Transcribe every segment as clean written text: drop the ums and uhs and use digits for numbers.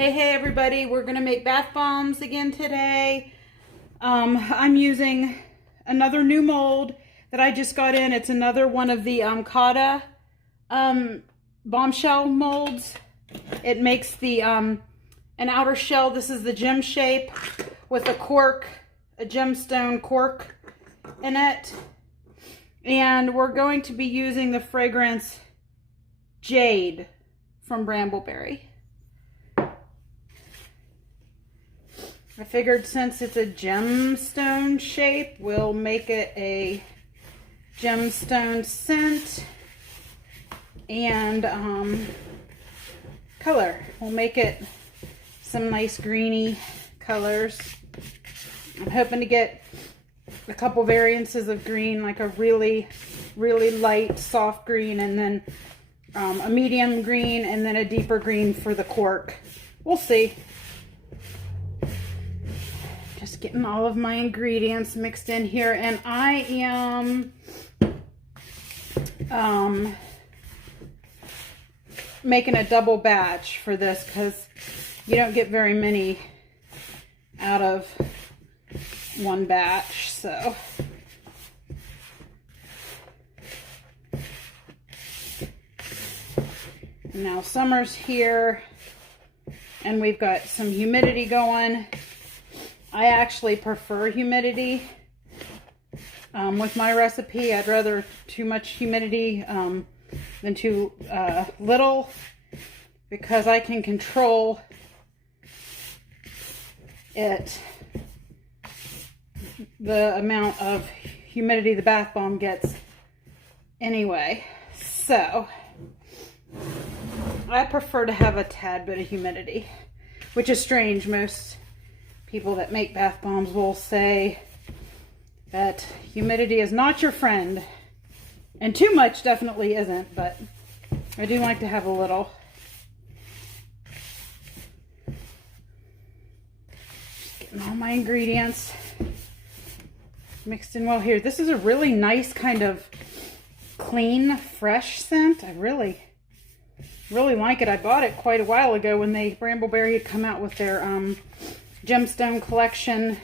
Hey everybody, we're gonna make bath bombs again today. I'm using another new mold that I just got in. It's another one of the Kata bombshell molds. It makes the an outer shell. This is the gem shape with a cork, a gemstone cork in it. And we're going to be using the fragrance Jade from Brambleberry. I figured since it's a gemstone shape, we'll make it a gemstone scent and color. We'll make it some nice greeny colors. I'm hoping to get a couple variances of green, like a really light soft green, and then a medium green, and then a deeper green for the cork. We'll see. Just getting all of my ingredients mixed in here, and I am making a double batch for this because you don't get very many out of one batch. So now summer's here and we've got some humidity going. I actually prefer humidity with my recipe. I'd rather too much humidity than too little, because I can control it, the amount of humidity the bath bomb gets anyway. So I prefer to have a tad bit of humidity, which is strange. Most people that make bath bombs will say that humidity is not your friend, and too much definitely isn't, but I do like to have a little. Just getting all my ingredients mixed in well here. This is a really nice kind of clean, fresh scent. I really like it. I bought it quite a while ago when Brambleberry had come out with their Gemstone collection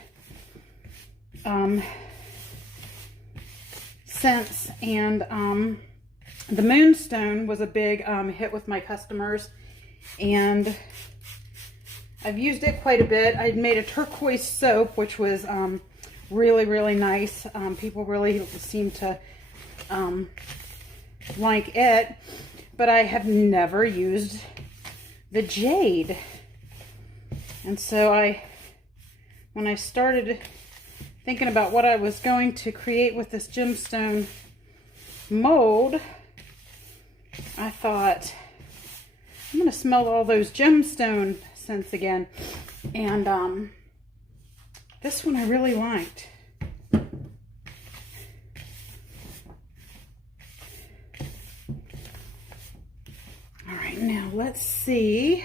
scents, and the Moonstone was a big hit with my customers, and I've used it quite a bit. I made a turquoise soap, which was really nice. People really seem to like it, but I have never used the Jade. And so when I started thinking about what I was going to create with this gemstone mold, I thought, I'm going to smell all those gemstone scents again. And this one I really liked. All right, now let's see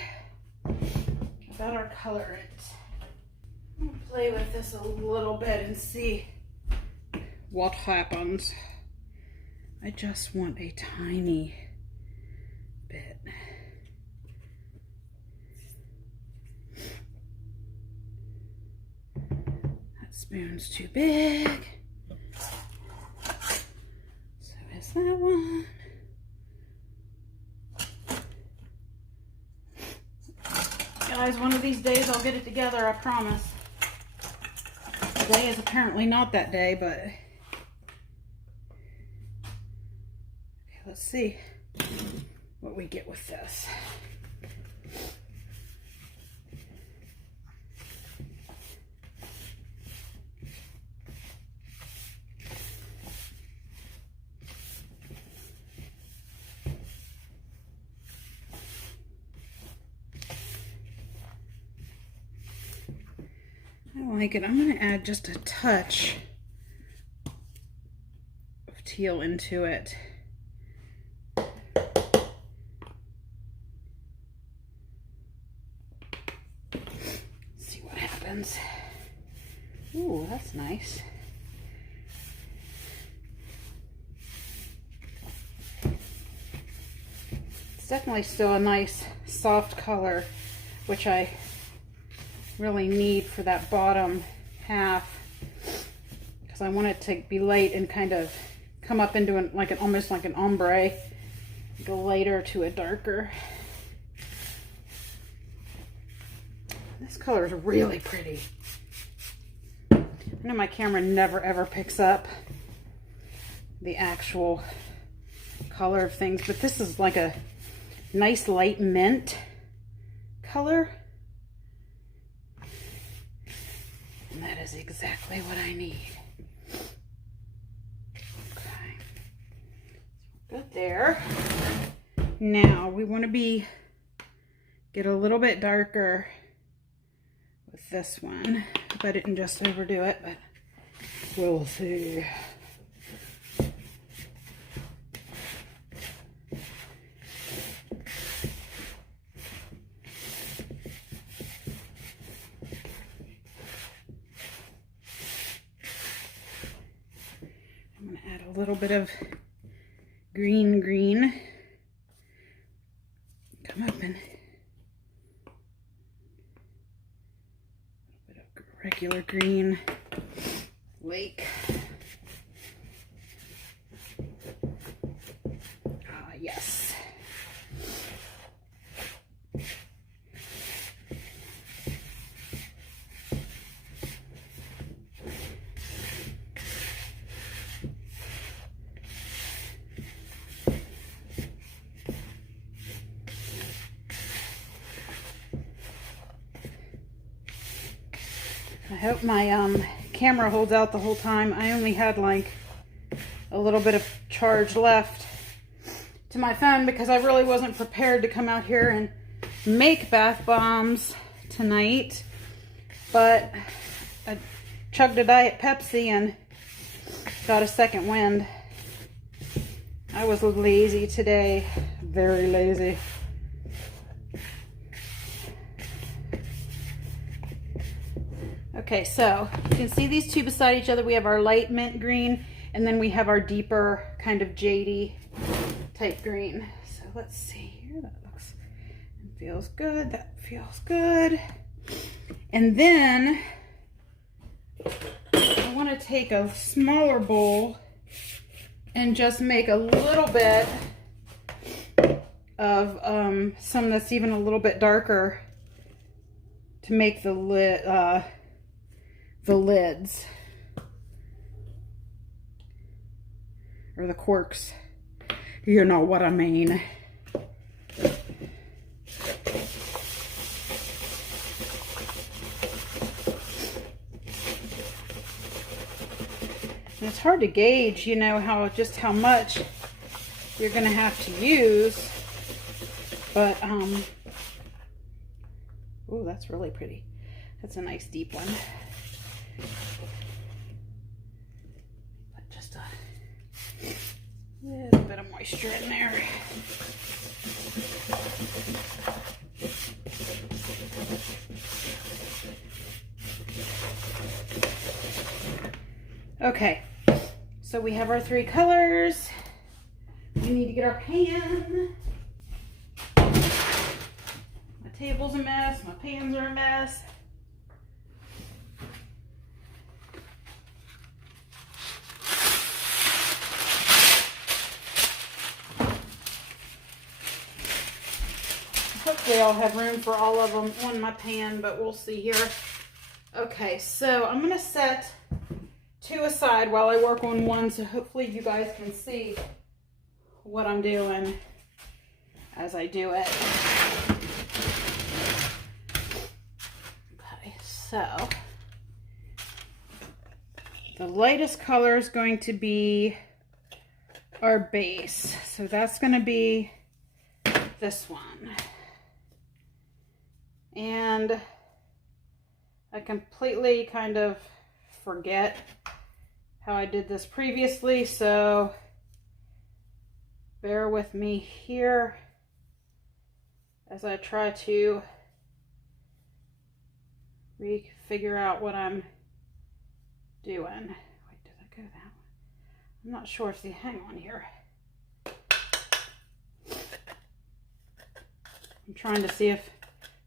about our colorant. I'm gonna play with this a little bit and see what happens. I just want a tiny bit. That spoon's too big. So is that one. Guys, one of these days I'll get it together, I promise. Today is apparently not that day, but okay, let's see what we get with this. I like it. I'm going to add just a touch of teal into it. See what happens. Ooh, that's nice. It's definitely still a nice soft color. which I really need for that bottom half, because I want it to be light and kind of come up into almost like an ombre, go lighter to a darker. This color is really pretty. I know my camera never ever picks up the actual color of things, but this is like a nice light mint color. And that is exactly what I need. Okay. Good there. Now we want to get a little bit darker with this one. Hope I didn't just overdo it, but we'll see. I'm going to add a little bit of green. Come up and a bit of regular green lake. Ah, yes. I hope my camera holds out the whole time. I only had like a little bit of charge left to my phone because I really wasn't prepared to come out here and make bath bombs tonight. But I chugged a Diet Pepsi and got a second wind. I was lazy today, very lazy. Okay, so you can see these two beside each other. We have our light mint green, and then we have our deeper kind of jadey type green. So let's see here. That looks and feels good. That feels good. And then I want to take a smaller bowl and just make a little bit of some that's even a little bit darker to make the lids or the corks. You know what I mean. And it's hard to gauge, you know, just how much you're going to have to use. But, oh, that's really pretty. That's a nice deep one. Put just a little bit of moisture in there. Okay, so we have our three colors. We need to get our pan. My table's a mess, my pans are a mess. Hopefully I'll have room for all of them on my pan, but we'll see here. Okay, so I'm going to set two aside while I work on one, so hopefully you guys can see what I'm doing as I do it. Okay, so the lightest color is going to be our base. So that's going to be this one. And I completely kind of forget how I did this previously, so bear with me here as I try to figure out what I'm doing. Wait, did I go that way? I'm not sure. See, hang on here. I'm trying to see if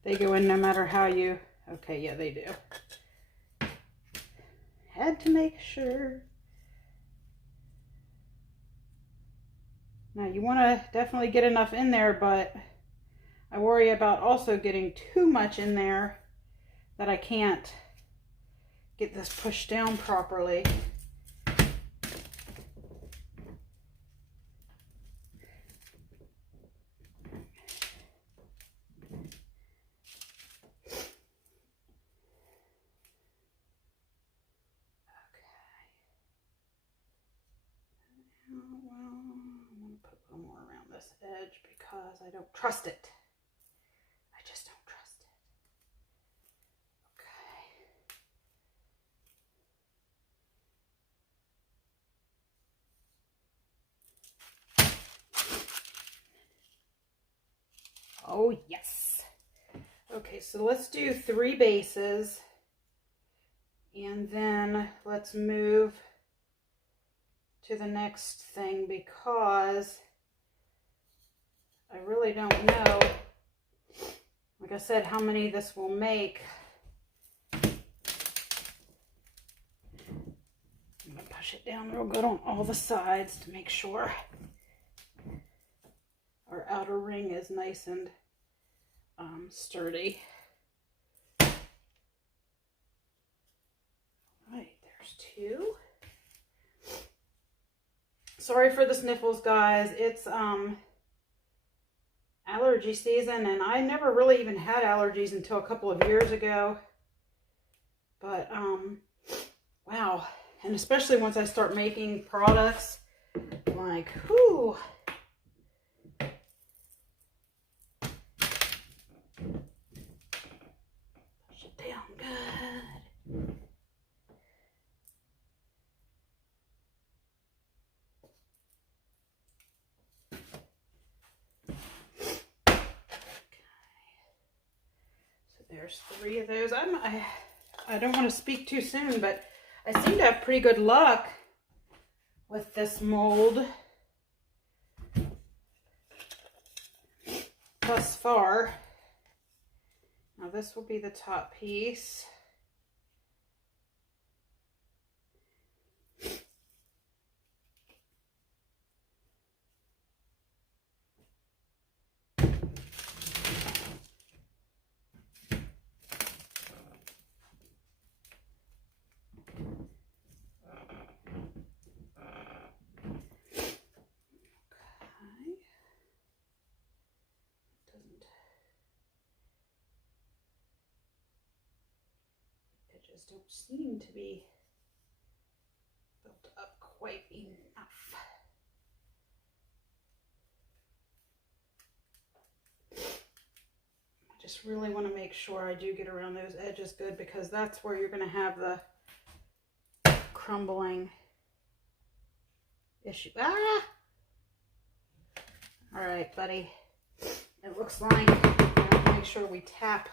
They go in no matter how you... Okay, yeah, they do. Had to make sure. Now, you want to definitely get enough in there, but I worry about also getting too much in there that I can't get this pushed down properly. Edge because I don't trust it. I just don't trust it. Okay. Oh, yes. Okay, so let's do 3 bases. And then let's move to the next thing because I really don't know, like I said, how many this will make. I'm going to push it down real good on all the sides to make sure our outer ring is nice and sturdy. All right, there's 2. Sorry for the sniffles, guys. It's allergy season, and I never really even had allergies until a couple of years ago. But wow, and especially once I start making products, like whoo. Push it down good. There's 3 of those. I don't want to speak too soon, but I seem to have pretty good luck with this mold thus far. Now this will be the top piece. Edges don't seem to be built up quite enough. I just really want to make sure I do get around those edges good, because that's where you're going to have the crumbling issue. Ah! All right, buddy. It looks like I have to make sure we tap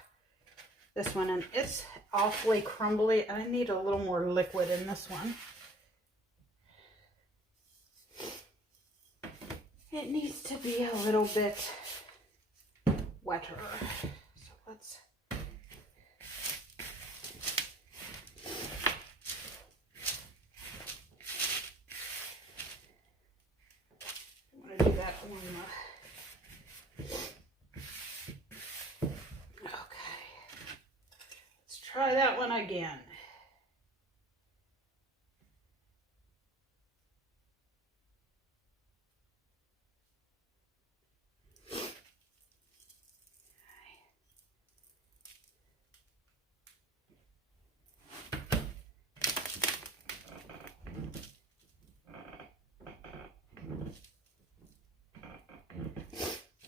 this one, and it's awfully crumbly. I need a little more liquid in this one. It needs to be a little bit wetter. So let's... I want to do that on the... Okay. Let's try that one again.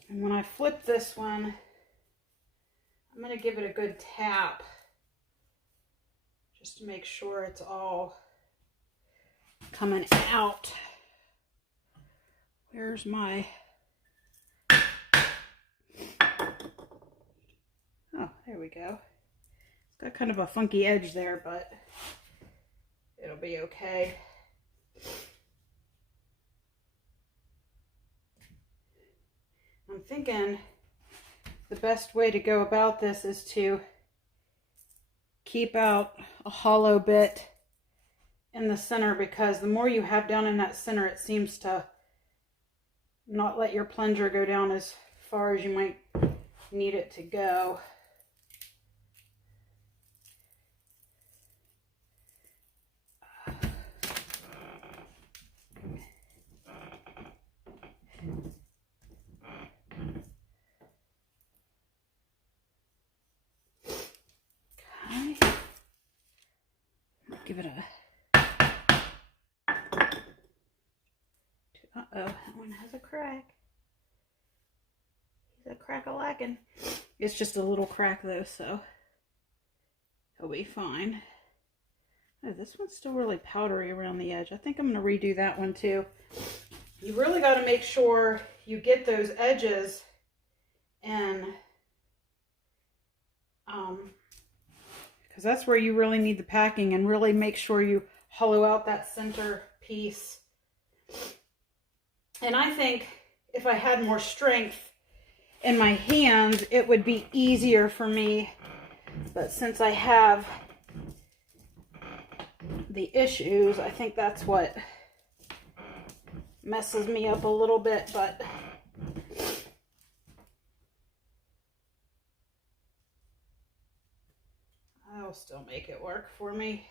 And when I flip this one, I'm going to give it a good tap just to make sure it's all coming out. Where's my... Oh, there we go. It's got kind of a funky edge there, but it'll be okay. I'm thinking the best way to go about this is to keep out a hollow bit in the center, because the more you have down in that center, it seems to not let your plunger go down as far as you might need it to go. Okay. Give it a... Uh-oh, that one has a crack. He's a crack-a-lackin'. It's just a little crack though, so he'll be fine. Oh, this one's still really powdery around the edge. I think I'm going to redo that one too. You really got to make sure you get those edges in, because that's where you really need the packing, and really make sure you hollow out that center piece. And I think if I had more strength in my hands, it would be easier for me. But since I have the issues, I think that's what messes me up a little bit. But I'll still make it work for me.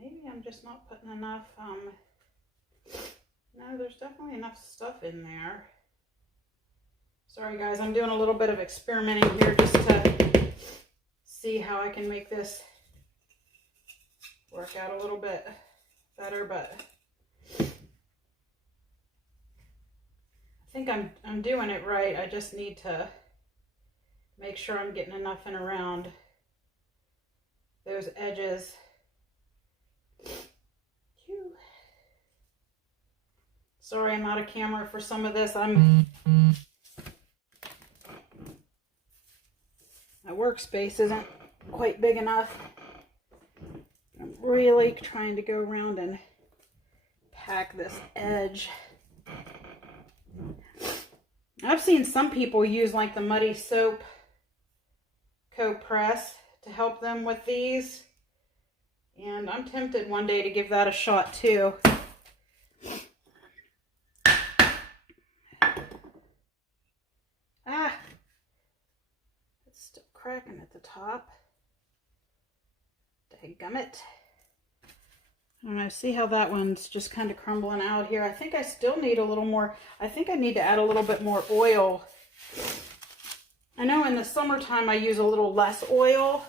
Maybe I'm just not putting enough, no, there's definitely enough stuff in there. Sorry guys, I'm doing a little bit of experimenting here just to see how I can make this work out a little bit better, but I think I'm doing it right. I just need to make sure I'm getting enough in around those edges. Sorry, I'm out of camera for some of this. My workspace isn't quite big enough. I'm really trying to go around and pack this edge. I've seen some people use like the Muddy Soap coat press to help them with these. And I'm tempted one day to give that a shot too. Ah, it's still cracking at the top. Dadgummit. I don't know, see how that one's just kind of crumbling out here. I think I still need a little more. I think I need to add a little bit more oil. I know in the summertime I use a little less oil.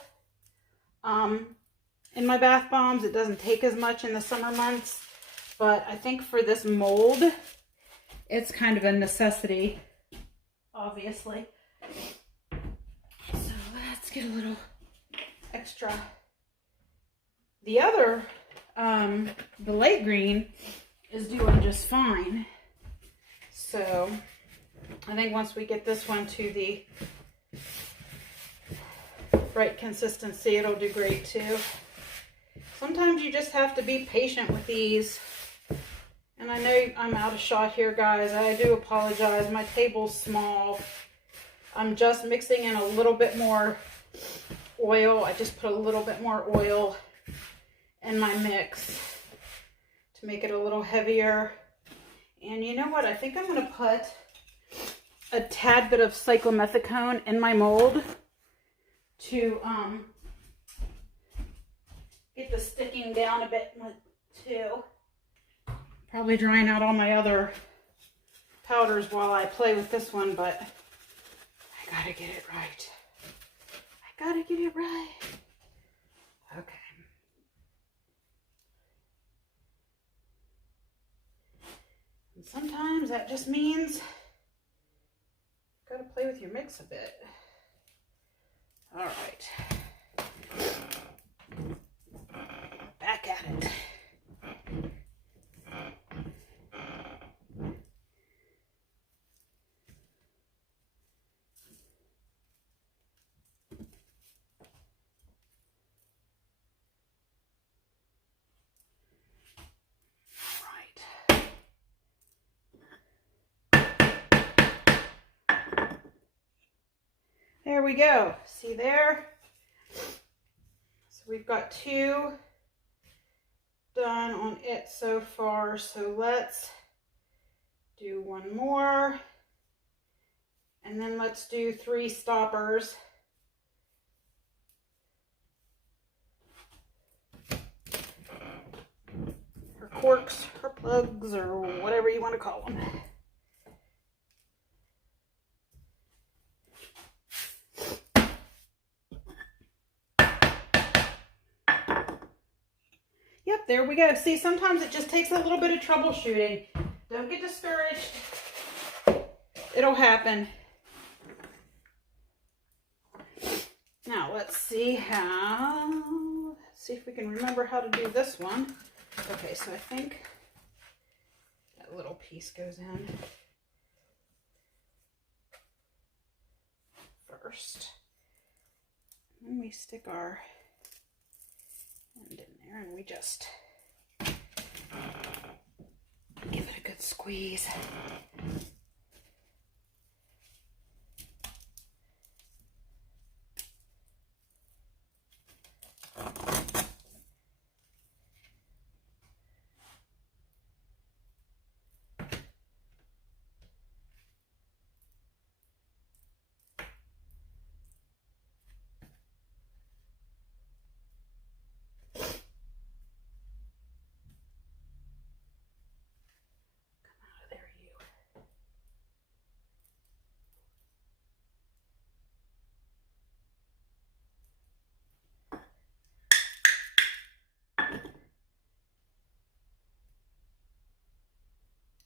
In my bath bombs, it doesn't take as much in the summer months, but I think for this mold, it's kind of a necessity, obviously. So let's get a little extra. The other, the light green is doing just fine. So I think once we get this one to the right consistency, it'll do great too. Sometimes you just have to be patient with these. And I know I'm out of shot here, guys. I do apologize. My table's small. I'm just mixing in a little bit more oil. I just put a little bit more oil in my mix to make it a little heavier. And you know what? I think I'm going to put a tad bit of cyclomethicone in my mold to get the sticking down a bit too. Probably drying out all my other powders while I play with this one, but I gotta get it right. I gotta get it right. Okay. And sometimes that just means you gotta play with your mix a bit. All right. Back at it. there we go. See there? So we've got 2 done on it so far. So let's do 1 more. And then let's do 3 stoppers. Or corks, or plugs, or whatever you want to call them. Yep, there we go. See, sometimes it just takes a little bit of troubleshooting. Don't get discouraged. It'll happen. Now, let's see if we can remember how to do this one. Okay, so I think that little piece goes in first. And we stick our end in there and we just give it a good squeeze.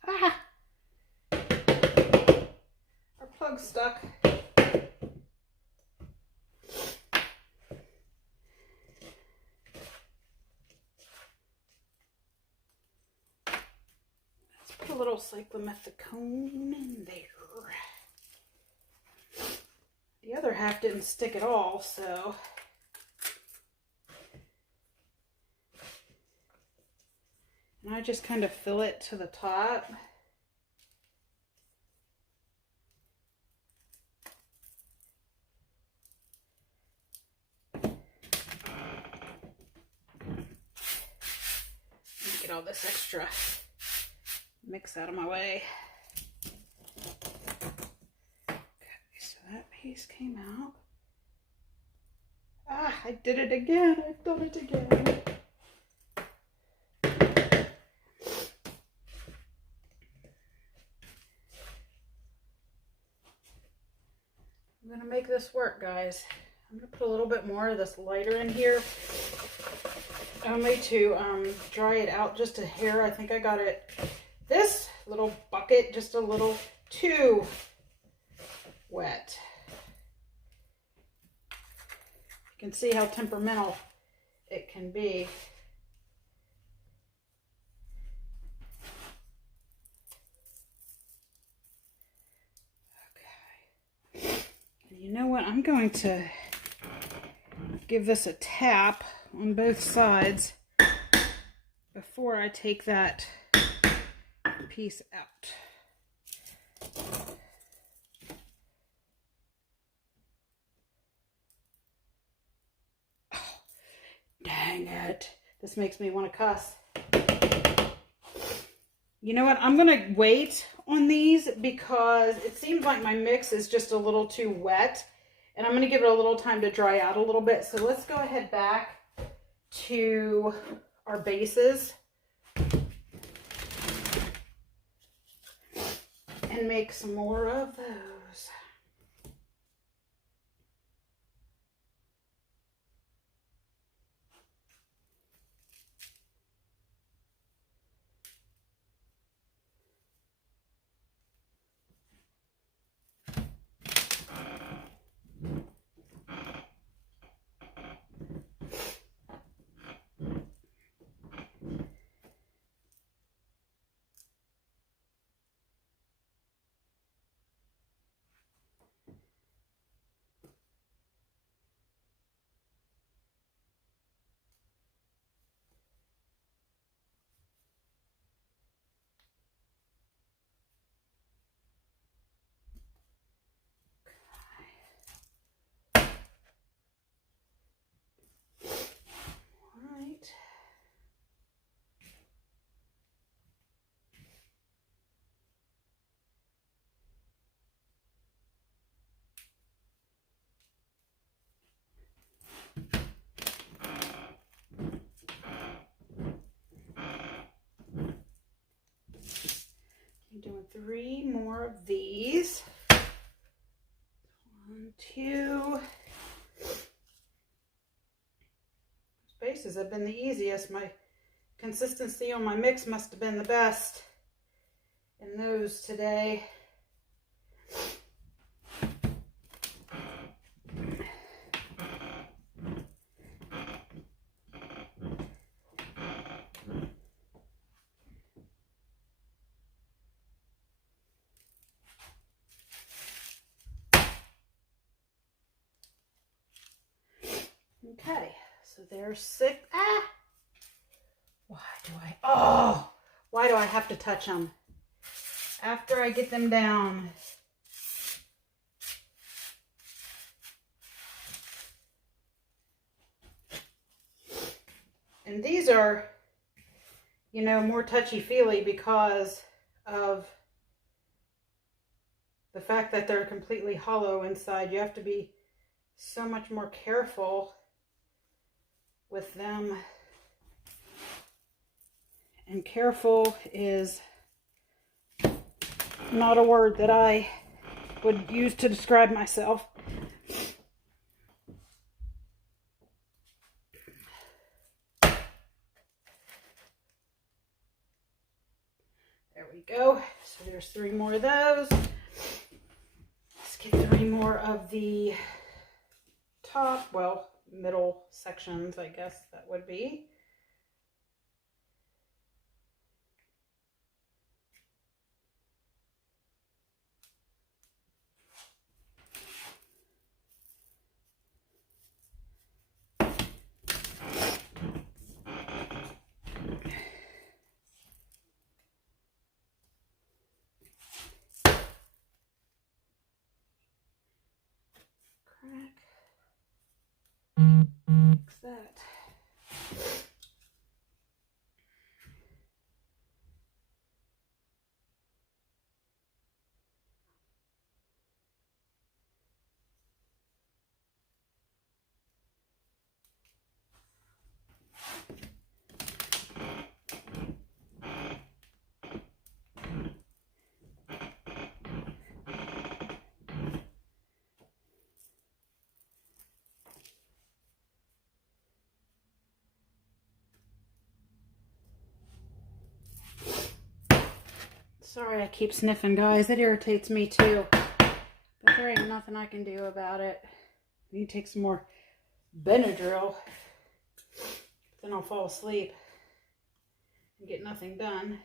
Ah! Our plug's stuck. Let's put a little cyclomethicone in there. The other half didn't stick at all, so and I just kind of fill it to the top. Get all this extra mix out of my way. Okay, so that piece came out. Ah, I did it again. I've done it again. I'm gonna make this work, guys. I'm gonna put a little bit more of this lighter in here, only to dry it out just a hair. I think I got it, this little bucket, just a little too wet. You can see how temperamental it can be. You know what? I'm going to give this a tap on both sides before I take that piece out. Oh, dang it. This makes me want to cuss. You know what? I'm going to wait on these because it seems like my mix is just a little too wet. And I'm going to give it a little time to dry out a little bit. So let's go ahead back to our bases and make some more of those. 3 more of these. 1, 2. Bases have been the easiest. My consistency on my mix must have been the best in those today. Okay, so there's 6. Why do I have to touch them after I get them down? And these are, you know, more touchy-feely because of the fact that they're completely hollow inside. You have to be so much more careful with them. And careful is not a word that I would use to describe myself. There we go. So there's 3 more of those. Let's get 3 more of the top, well, middle sections, I guess that would be. Fix that. Sorry I keep sniffing, guys. It irritates me too. But there ain't nothing I can do about it. I need to take some more Benadryl. Then I'll fall asleep and get nothing done.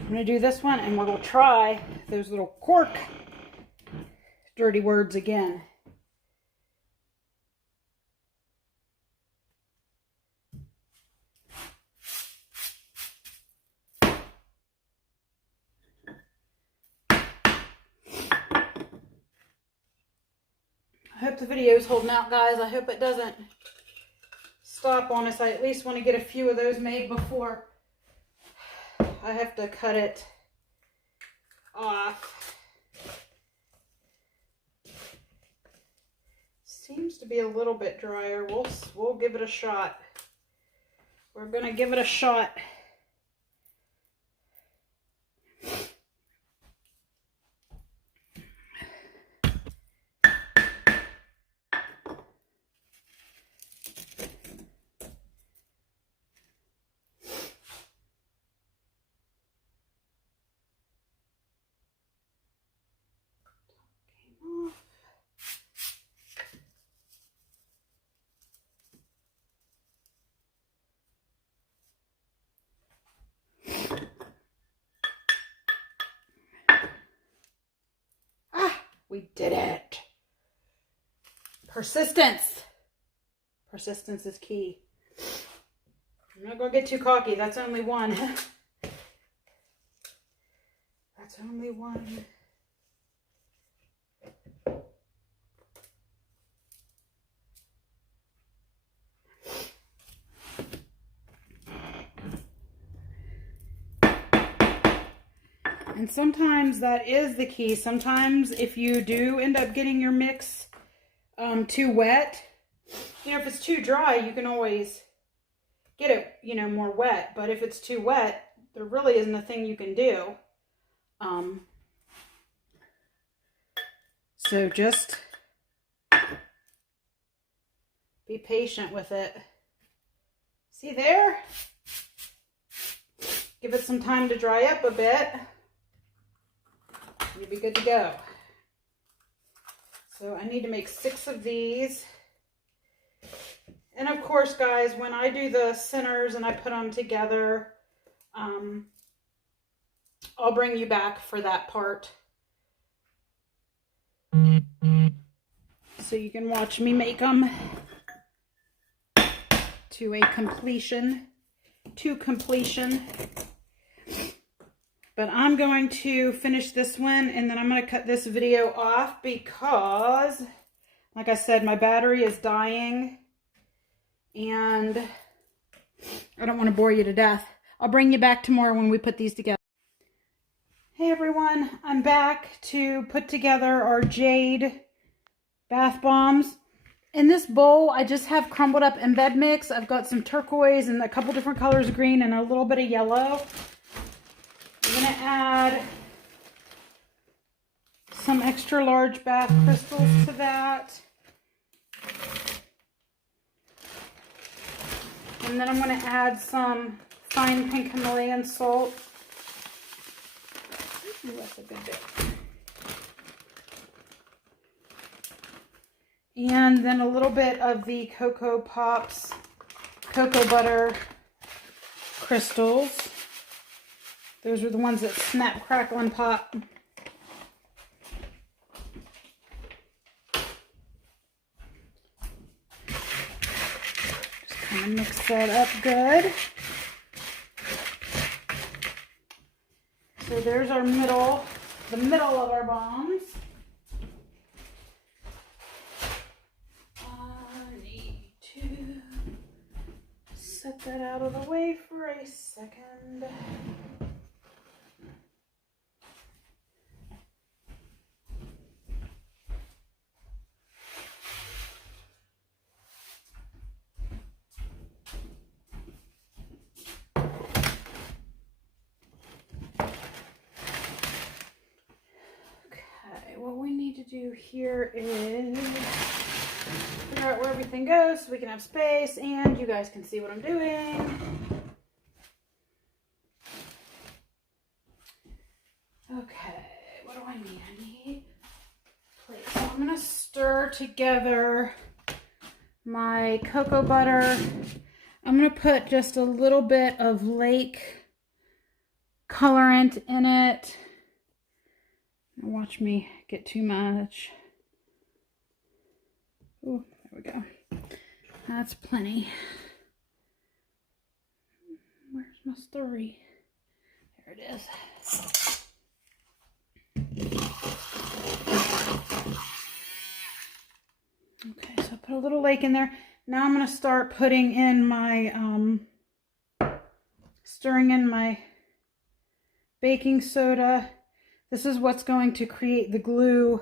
I'm going to do this one and we'll try those little cork dirty words again. I hope the video is holding out, guys. I hope it doesn't stop on us. I at least want to get a few of those made before I have to cut it off. Seems to be a little bit drier. We'll give it a shot. We're going to give it a shot. We did it. Persistence. Persistence is key. I'm not going to get too cocky. That's only one. That's only one. And sometimes that is the key. Sometimes if you do end up getting your mix too wet, you know, if it's too dry, you can always get it, you know, more wet. But if it's too wet, there really isn't a thing you can do. So just be patient with it. See there? Give it some time to dry up a bit. You'll be good to go. So I need to make 6 of these. And of course, guys, when I do the centers and I put them together, I'll bring you back for that part. So you can watch me make them to completion. But I'm going to finish this one and then I'm going to cut this video off because, like I said, my battery is dying and I don't want to bore you to death. I'll bring you back tomorrow when we put these together. Hey everyone, I'm back to put together our Jade bath bombs. In this bowl, I just have crumbled up embed mix. I've got some turquoise and a couple different colors of green and a little bit of yellow. I'm going to add some extra large bath crystals to that. And then I'm going to add some fine pink Himalayan salt. Ooh, that's a good bit. And then a little bit of the Cocoa Pops cocoa butter crystals. Those are the ones that snap, crackle, and pop. Just kind of mix that up good. So there's our middle, the middle of our bombs. Set that out of the way for a second. Okay, what we need to do here is figure out where everything goes so we can have space and you guys can see what I'm doing. Okay, what do I need? I need plate. So I'm going to stir together my cocoa butter. I'm going to put just a little bit of lake colorant in it. Watch me get too much. Oh, there we go. That's plenty. Where's my story? There it is. Okay, so I put a little lake in there. Now I'm going to start putting in my, stirring in my baking soda. This is what's going to create the glue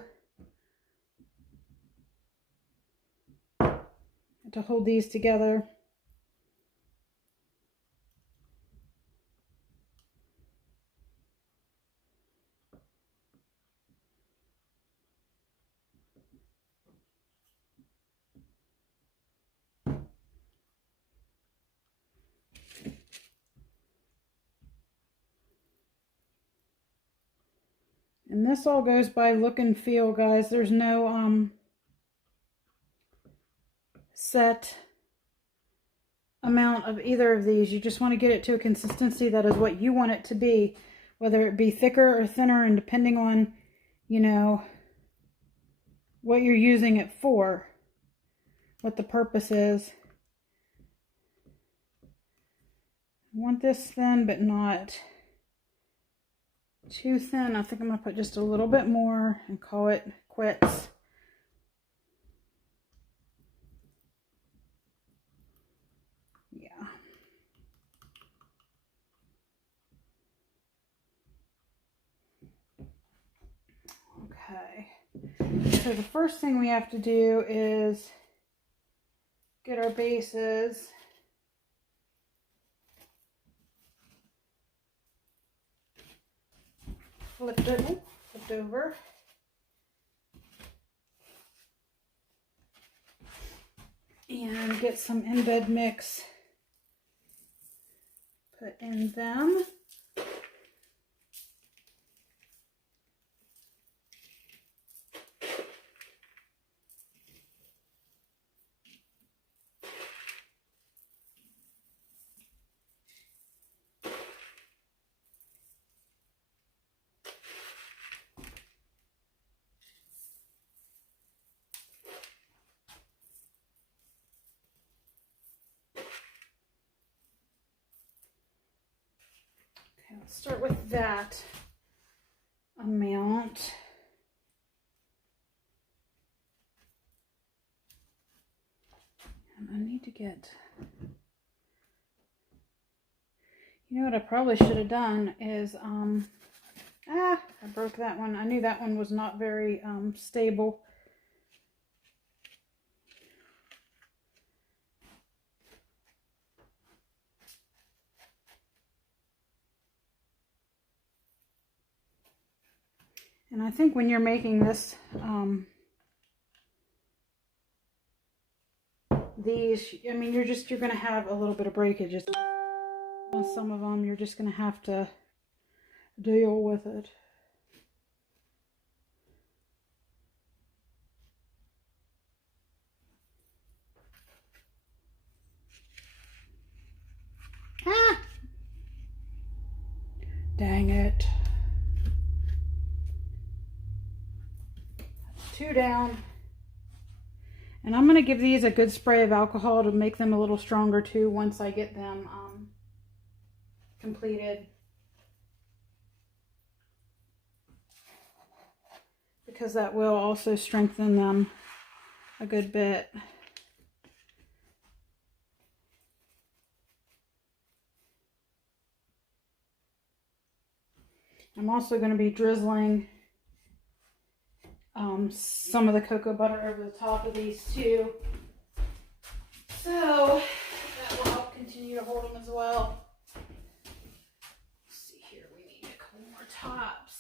to hold these together. And this all goes by look and feel, guys. There's no set amount of either of these. You just want to get it to a consistency that is what you want it to be, whether it be thicker or thinner, and depending on, you know, what you're using it for, what the purpose is. I want this thin, but not too thin. I think I'm going to put just a little bit more and call it quits. Yeah. So the first thing we have to do is get our bases. Flipped over. And get some in-bed mix put in them. Okay, let's start with that amount. And I need to get, you know what I probably should have done is, I broke that one. I knew that one was not very stable. And I think when you're making this, these, I mean, you're going to have a little bit of breakage. On some of them, you're just going to have to deal with it. Ah! Dang it. That's 2 down. And I'm going to give these a good spray of alcohol to make them a little stronger too once I get them completed. Because that will also strengthen them a good bit. I'm also going to be drizzling some of the cocoa butter over the top of these too. So that will help continue to hold them as well. Let's see here, we need a couple more tops.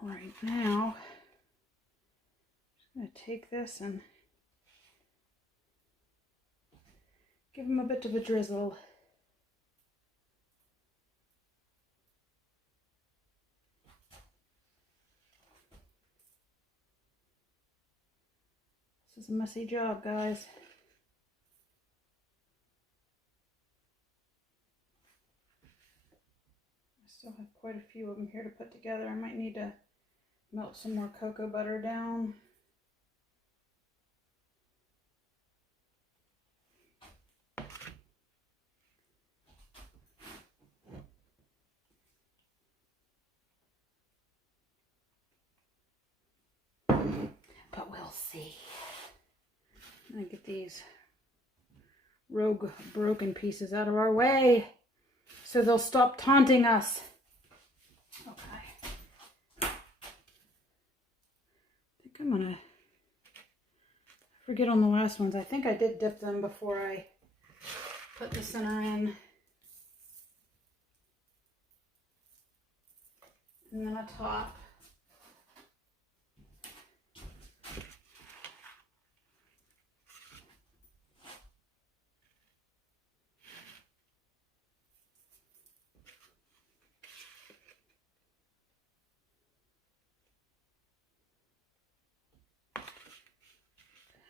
Right now, I'm just going to take this and give them a bit of a drizzle. This is a messy job, guys. I still have quite a few of them here to put together. I might need to melt some more cocoa butter down. But we'll see. I'm gonna get these rogue broken pieces out of our way so they'll stop taunting us. Okay. I think I'm gonna forget on the last ones. I think I did dip them before I put the center in. And then a top.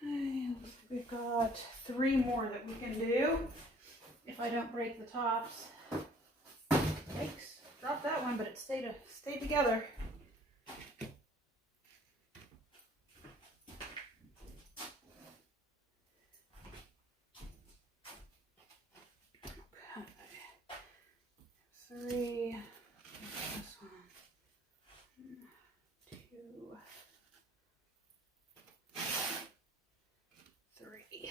Okay, looks like we've got 3 more that we can do. if I don't break the tops. Yikes. Dropped that one, but it stayed together. Okay. 3. This one. 2. 3.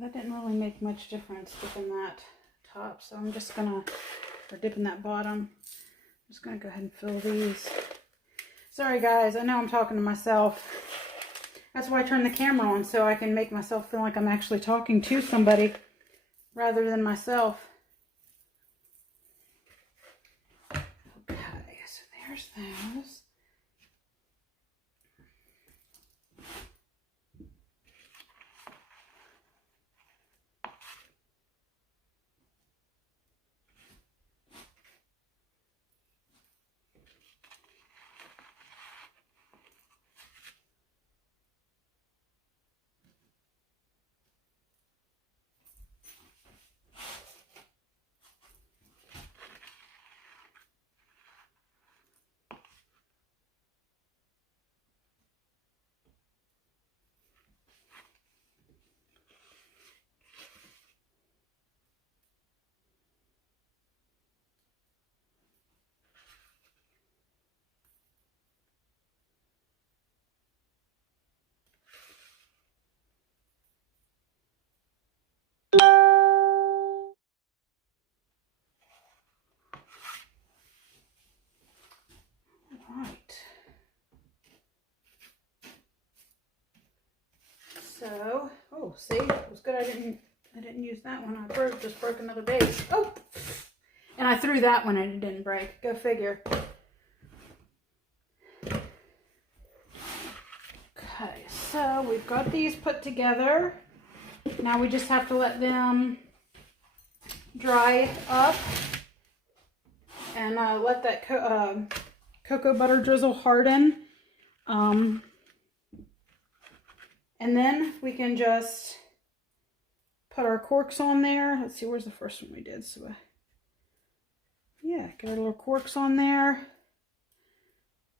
That didn't really make much difference dipping that top, so I'm just gonna, or dipping that bottom. I'm just gonna go ahead and fill these. Sorry guys, I know I'm talking to myself. That's why I turn the camera on, so I can make myself feel like I'm actually talking to somebody rather than myself. Okay, so there's those. Right. So, oh, see, it was good I didn't use that one. I just broke another base. Oh, and I threw that one and it didn't break. Go figure. Okay, so we've got these put together. Now we just have to let them dry up and let that cocoa butter drizzle harden. And then we can just put our corks on there. Let's see, where's the first one we did? So, yeah, get our little corks on there.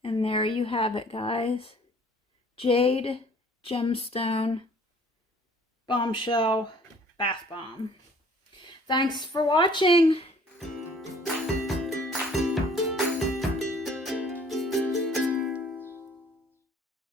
And there you have it, guys. Jade, Gemstone, Bombshell, Bath Bomb. Thanks for watching.